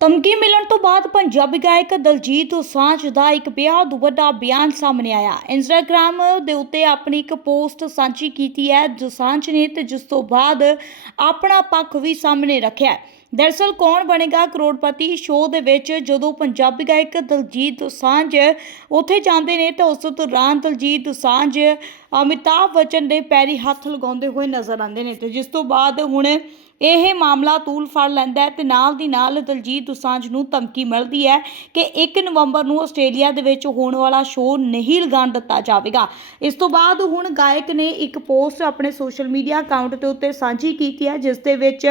ਧਮਕੀ ਮਿਲਣ ਤੋਂ ਬਾਅਦ ਪੰਜਾਬੀ ਗਾਇਕ ਦਲਜੀਤ ਦੋਸਾਂਝ ਦਾ ਇੱਕ ਬੇਹੱਦ ਵੱਡਾ ਬਿਆਨ ਸਾਹਮਣੇ ਆਇਆ ਇੰਸਟਾਗ੍ਰam ਦੇ ਉੱਤੇ ਆਪਣੀ ਇੱਕ ਪੋਸਟ ਸਾਂਝੀ ਕੀਤੀ ਹੈ ਦੋਸਾਂਝ ਨੇ ਤੇ ਜਿਸ ਤੋਂ ਬਾਅਦ ਆਪਣਾ ਪੱਖ ਵੀ ਸਾਹਮਣੇ ਰੱਖਿਆ ਹੈ। ਦਰਅਸਲ ਕੌਣ ਬਣੇਗਾ ਕਰੋੜਪਤੀ? ਸ਼ੋਅ ਦੇ ਵਿੱਚ ਜਦੋਂ ਪੰਜਾਬੀ ਗਾਇਕ ਦਲਜੀਤ ਦੋਸਾਂਝ ਉੱਥੇ ਜਾਂਦੇ ਨੇ ਤਾਂ ਉਸ ਦੌਰਾਨ ਦਲਜੀਤ ਦੋਸਾਂਝ, ਅਮਿਤਾਭ ਬੱਚਨ ਦੇ ਪੈਰੀ ਹੱਥ ਲਗਾਉਂਦੇ ਹੋਏ ਨਜ਼ਰ ਆਉਂਦੇ ਨੇ ਤੇ ਜਿਸ ਤੋਂ ਬਾਅਦ ਹੁਣ ਇਹ ਮਾਮਲਾ ਤੂਲ ਫੜ ਲੈਂਦਾ ਹੈ ਤੇ ਨਾਲ ਦੀ ਨਾਲ ਦਲਜੀਤ ਦੁਸਾਂਝ ਨੂੰ ਧਮਕੀ ਮਿਲਦੀ ਹੈ ਕਿ 1 ਨਵੰਬਰ ਨੂੰ ਆਸਟ੍ਰੇਲੀਆ ਦੇ ਵਿੱਚ ਹੋਣ ਵਾਲਾ ਸ਼ੋਅ ਨਹੀਂ ਲਗਾਉਣ ਦਿੱਤਾ ਜਾਵੇਗਾ। ਇਸ ਤੋਂ ਬਾਅਦ ਹੁਣ ਗਾਇਕ ਨੇ ਇੱਕ ਪੋਸਟ ਆਪਣੇ ਸੋਸ਼ਲ ਮੀਡੀਆ ਅਕਾਊਂਟ ਦੇ ਉੱਤੇ ਸਾਂਝੀ ਕੀਤੀ ਹੈ, ਜਿਸ ਦੇ ਵਿੱਚ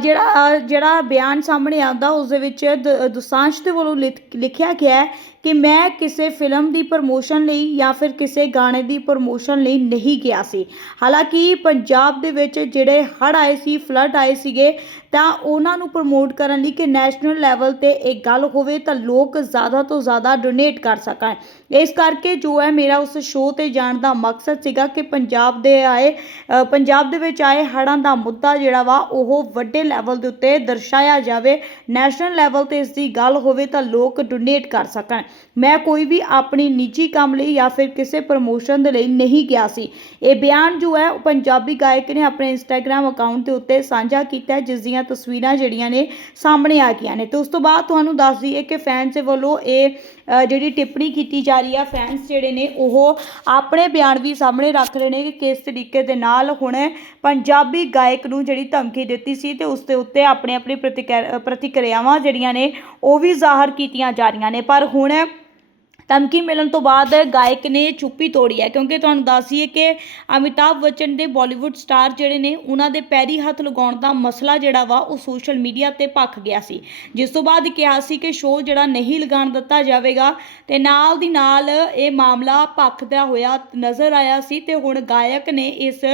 ਜਿਹੜਾ ਜਿਹੜਾ ਬਿਆਨ ਸਾਹਮਣੇ ਆਉਂਦਾ, ਉਸ ਦੇ ਵਿੱਚ ਦ- ਦੋਸਾਂਝ ਦੇ ਵੱਲੋਂ ਲਿਖ- ਲਿਖਿਆ ਗਿਆ ਹੈ ਕਿ ਮੈਂ ਕਿਸੇ ਫਿਲਮ ਦੀ ਪ੍ਰਮੋਸ਼ਨ ਲਈ ਜਾਂ ਫਿਰ ਕਿਸੇ ਗਾਣੇ ਦੀ ਪ੍ਰਮੋਸ਼ਨ ਲਈ ਨਹੀਂ ਗਿਆ ਸੀ। ਹਾਲਾਂਕਿ ਪੰਜਾਬ ਦੇ ਵਿੱਚ ਜਿਹੜੇ ਹੜ੍ਹ ਆਏ ਸੀ ਫਲੱਡ ਆਏ ਸੀਗੇ, ਤਾਂ ਉਹਨਾਂ ਨੂੰ ਪ੍ਰਮੋਟ ਕਰਨ ਲਈ ਕਿ ਨੈਸ਼ਨਲ ਲੈਵਲ ਤੇ ਇਹ ਗੱਲ ਹੋਵੇ ਤਾਂ ਲੋਕ ਜ਼ਿਆਦਾ ਤੋਂ ਜ਼ਿਆਦਾ ਡੋਨੇਟ ਕਰ ਸਕਣ। ਇਸ ਕਰਕੇ ਜੋ ਹੈ ਮੇਰਾ ਉਸ ਸ਼ੋਅ ਤੇ ਜਾਣ ਦਾ ਮਕਸਦ ਸੀਗਾ ਕਿ ਪੰਜਾਬ ਦੇ ਆਏ ਪੰਜਾਬ ਦੇ ਵਿੱਚ ਆਏ ਹੜ੍ਹਾਂ ਦਾ ਮੁੱਦਾ ਜਿਹੜਾ ਵਾ, ਉਹ ਵੱਡੇ ਲੈਵਲ ਦੇ ਉੱਤੇ ਦਰਸਾਇਆ ਜਾਵੇ ਨੈਸ਼ਨਲ ਲੈਵਲ ਤੇ ਇਸ ਦੀ ਗੱਲ ਹੋਵੇ ਤਾਂ ਲੋਕ ਡੋਨੇਟ ਕਰ ਸਕਣ। ਮੈਂ ਕੋਈ ਵੀ ਆਪਣੀ ਨਿੱਜੀ ਕੰਮ ਲਈ ਜਾਂ ਫਿਰ ਕਿਸੇ ਪ੍ਰਮੋਸ਼ਨ ਦੇ ਲਈ ਨਹੀਂ ਗਿਆ ਸੀ। ਇਹ ਬਿਆਨ ਜੋ ਹੈ, ਉਹ ਪੰਜਾਬੀ ਗਾਇਕ ਨੇ ਆਪਣੇ ਇੰਸਟਾਗ੍ਰam ਅਕਾਊਂਟ ਦੇ ਉੱਤੇ ਸਾਂਝਾ ਕੀਤਾ ਜਿਸ ਦੀਆਂ ਤਸਵੀਰਾਂ ਜਿਹੜੀਆਂ ਨੇ ਸਾਹਮਣੇ ਆ ਗਈਆਂ ਨੇ। ਤੇ ਉਸ ਤੋਂ ਬਾਅਦ ਤੁਹਾਨੂੰ ਦੱਸ ਦਈਏ ਕਿ ਫੈਨਸ ਦੇ ਵੱਲੋਂ ਇਹ ਜਿਹੜੀ ਟਿੱਪਣੀ ਕੀਤੀ ਜਾ ਰਹੀ ਆ ਫੈਨਸ ਜਿਹੜੇ ਨੇ, ਉਹ ਆਪਣੇ ਬਿਆਨ ਵੀ ਸਾਹਮਣੇ ਰੱਖ ਰਹੇ ਨੇ ਕਿ ਕਿਸ ਤਰੀਕੇ ਦੇ ਨਾਲ ਹੁਣ ਪੰਜਾਬੀ ਗਾਇਕ ਨੂੰ ਜਿਹੜੀ ਧਮਕੀ ਦਿੱਤੀ ਸੀ ਤੇ ਉਸ ਦੇ ਉੱਤੇ ਆਪਣੀ ਆਪਣੀ ਪ੍ਰਤੀਕਿਰ- ਪ੍ਰਤੀਕਿਰਿਆਵਾਂ ਜਿਹੜੀਆਂ ਨੇ ਉਹ ਵੀ ਜ਼ਾਹਰ ਕੀਤੀਆਂ ਜਾ ਰਹੀਆਂ ਨੇ। ਪਰ ਹੁਣ ਧਮਕੀ ਮਿਲਣ ਤੋਂ ਬਾਅਦ ਗਾਇਕ ਨੇ ਚੁੱਪੀ ਤੋੜੀ ਹੈ, ਕਿਉਂਕਿ ਤੁਹਾਨੂੰ ਦੱਸੀਏ ਕਿ ਅਮਿਤਾਭ ਬੱਚਨ ਦੇ ਬਾਲੀਵੁੱਡ ਸਟਾਰ ਜਿਹੜੇ ਨੇ, ਉਹਨਾਂ ਦੇ ਪੈਰੀ ਹੱਥ ਲਗਾਉਣ ਦਾ ਮਸਲਾ ਜਿਹੜਾ ਵਾ, ਉਹ ਸੋਸ਼ਲ ਮੀਡੀਆ ਤੇ ਭੱਖ ਗਿਆ ਸੀ। ਜਿਸ ਤੋਂ ਬਾਅਦ ਕਿਹਾ ਸੀ ਕਿ ਸ਼ੋਅ ਜਿਹੜਾ ਨਹੀਂ ਲਗਾਉਣ ਦਿੱਤਾ ਜਾਵੇਗਾ, ਤੇ ਨਾਲ ਦੀ ਨਾਲ ਇਹ ਮਾਮਲਾ ਭੱਖਦਾ ਹੋਇਆ ਨਜ਼ਰ ਆਇਆ ਸੀ, ਤੇ ਹੁਣ ਗਾਇਕ ਨੇ ਇਸ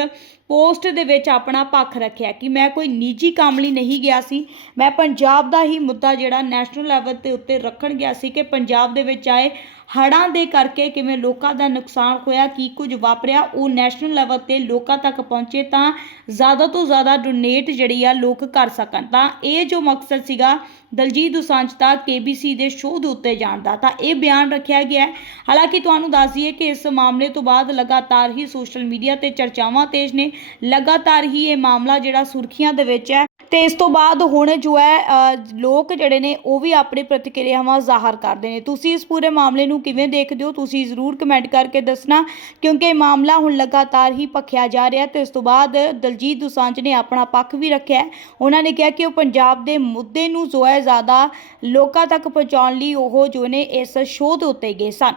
ਪੋਸਟ ਦੇ ਵਿੱਚ ਆਪਣਾ ਪੱਖ ਰੱਖਿਆ ਕਿ ਮੈਂ ਕੋਈ ਨਿੱਜੀ ਕੰਮ ਲਈ ਨਹੀਂ ਗਿਆ ਸੀ, ਮੈਂ ਪੰਜਾਬ ਦਾ ਹੀ ਮੁੱਦਾ ਜਿਹੜਾ ਨੈਸ਼ਨਲ ਲੈਵਲ ਤੇ ਉੱਤੇ ਰੱਖਣ ਗਿਆ ਸੀ ਕਿ ਪੰਜਾਬ ਦੇ ਵਿੱਚ ਆਏ ਹੜਾਂ ਦੇ ਕਰਕੇ ਕਿਵੇਂ ਲੋਕਾਂ ਦਾ ਨੁਕਸਾਨ ਹੋਇਆ ਕੀ ਕੁਝ ਵਾਪਰਿਆ ਉਹ ਨੈਸ਼ਨਲ ਲੈਵਲ ਤੇ ਲੋਕਾਂ ਤੱਕ ਪਹੁੰਚੇ ਤਾਂ ਜ਼ਿਆਦਾ ਤੋਂ ਜ਼ਿਆਦਾ ਡੋਨੇਟ ਜਿਹੜੀ ਆ ਲੋਕ ਕਰ ਸਕਣ। ਤਾਂ ਇਹ ਜੋ ਮਕਸਦ ਸੀਗਾ ਦਲਜੀਤ ਦੋਸਾਂਝ ਦਾ KBC ਦੇ ਸ਼ੋਅ ਦੇ ਉੱਤੇ ਜਾਣ ਦਾ ਤਾਂ ਇਹ ਬਿਆਨ ਰੱਖਿਆ ਗਿਆ ਹੈ। ਹਾਲਾਂਕਿ ਤੁਹਾਨੂੰ ਦੱਸ ਦਈਏ ਕਿ ਇਸ ਮਾਮਲੇ ਤੋਂ ਬਾਅਦ ਲਗਾਤਾਰ ਹੀ ਸੋਸ਼ਲ ਮੀਡੀਆ ਤੇ ਚਰਚਾਵਾਂ ਤੇਜ਼ ਨੇ ਲਗਾਤਾਰ ਹੀ ਇਹ ਮਾਮਲਾ ਜਿਹੜਾ ਸੁਰਖੀਆਂ ਦੇ ਵਿੱਚ ਹੈ। ਤੇ ਇਸ ਤੋਂ ਬਾਅਦ ਹੁਣ ਜੋ ਹੈ ਅ, ਲੋਕ ਜਿਹੜੇ ਨੇ ਉਹ ਵੀ ਆਪਣੀ ਪ੍ਰਤੀਕਿਰਿਆਵਾਂ ਜ਼ਾਹਰ ਕਰਦੇ ਨੇ। ਤੁਸੀਂ ਇਸ ਪੂਰੇ ਮਾਮਲੇ ਨੂੰ ਕਿਵੇਂ ਦੇਖਦੇ ਹੋ? ਤੁਸੀਂ ਜ਼ਰੂਰ ਕਮੈਂਟ ਕਰਕੇ ਦੱਸਣਾ, ਕਿਉਂਕਿ ਇਹ ਮਾਮਲਾ ਹੁਣ ਲਗਾਤਾਰ ਹੀ ਭਖਿਆ ਜਾ ਰਿਹਾ ਤੇ ਇਸ ਤੋਂ ਬਾਅਦ ਦਲਜੀਤ ਦੁਸਾਂਝ ਨੇ ਆਪਣਾ ਪੱਖ ਵੀ ਰੱਖਿਆ ਉਹਨਾਂ ਨੇ ਕਿਹਾ ਕਿ ਉਹ ਪੰਜਾਬ ਦੇ ਮੁੱਦੇ ਨੂੰ ਜੋ ਹੈ ਜ਼ਿਆਦਾ ਲੋਕਾਂ ਤੱਕ ਪਹੁੰਚਾਉਣ ਲਈ ਉਹ ਜੋ ਨੇ ਇਸ ਸ਼ੋਅ ਦੇ ਉੱਤੇ ਗਏ ਸਨ।